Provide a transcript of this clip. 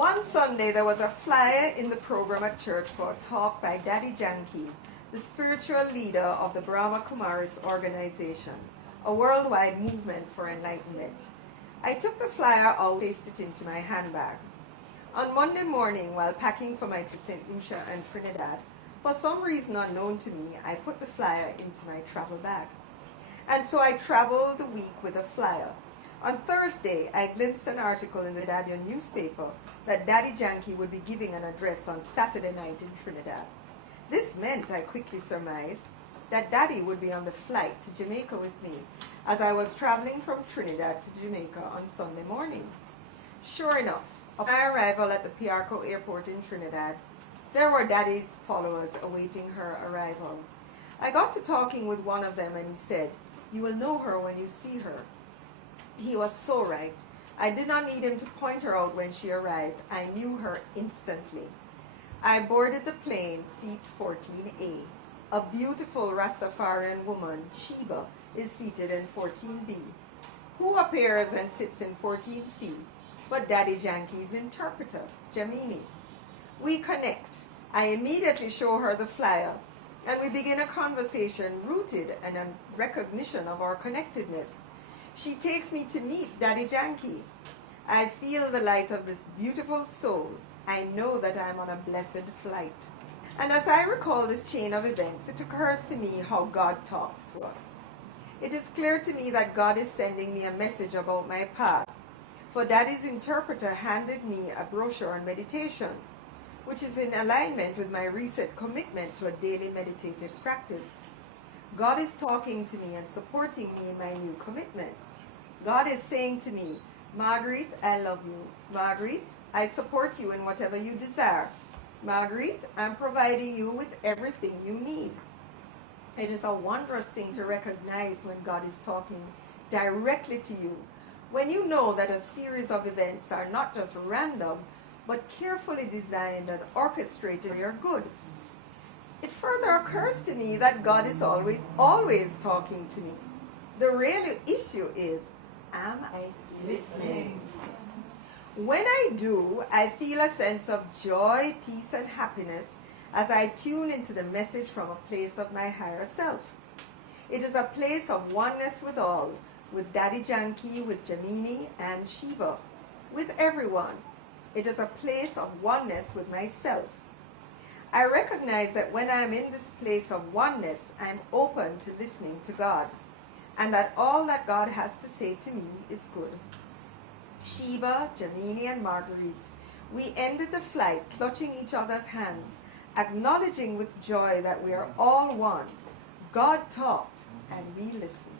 One Sunday, there was a flyer in the program at church for a talk by Daddy Yankee, the spiritual leader of the Brahma Kumaris organization, a worldwide movement for enlightenment. I took the flyer out, placed it into my handbag. On Monday morning, while packing for my trip to St. Lucia and Trinidad, for some reason unknown to me, I put the flyer into my travel bag. And so I traveled the week with a flyer. On Thursday, I glimpsed an article in the Daddy newspaper that Daddy Yankee would be giving an address on Saturday night in Trinidad. This meant, I quickly surmised, that Daddy would be on the flight to Jamaica with me, as I was traveling from Trinidad to Jamaica on Sunday morning. Sure enough, upon my arrival at the Piarco airport in Trinidad, there were Daddy's followers awaiting her arrival. I got to talking with one of them and he said, "You will know her when you see her." He was so right. I did not need him to point her out when she arrived. I knew her instantly. I boarded the plane, seat 14A. A beautiful Rastafarian woman, Sheba, is seated in 14B. Who appears and sits in 14C but Daddy Yankee's interpreter, Jamini? We connect. I immediately show her the flyer, and we begin a conversation rooted in a recognition of our connectedness. She takes me to meet Daddy Yankee. I feel the light of this beautiful soul. I know that I'm on a blessed flight. And as I recall this chain of events, it occurs to me how God talks to us. It is clear to me that God is sending me a message about my path, for Daddy's interpreter handed me a brochure on meditation, which is in alignment with my recent commitment to a daily meditative practice. God is talking to me and supporting me in my new commitment. God is saying to me, "Marguerite, I love you. Marguerite, I support you in whatever you desire. Marguerite, I'm providing you with everything you need." It is a wondrous thing to recognize when God is talking directly to you, when you know that a series of events are not just random, but carefully designed and orchestrated for your good. It further occurs to me that God is always talking to me. The real issue is, am I listening? When I do, I feel a sense of joy, peace, and happiness as I tune into the message from a place of my higher self. It is a place of oneness with all, with Daddy Yankee, with Jamini and Sheba, with everyone. It is a place of oneness with myself. I recognize that when I am in this place of oneness, I am open to listening to God, and that all that God has to say to me is good. Sheba, Jamini, and Marguerite, we ended the flight clutching each other's hands, acknowledging with joy that we are all one. God talked, and we listened.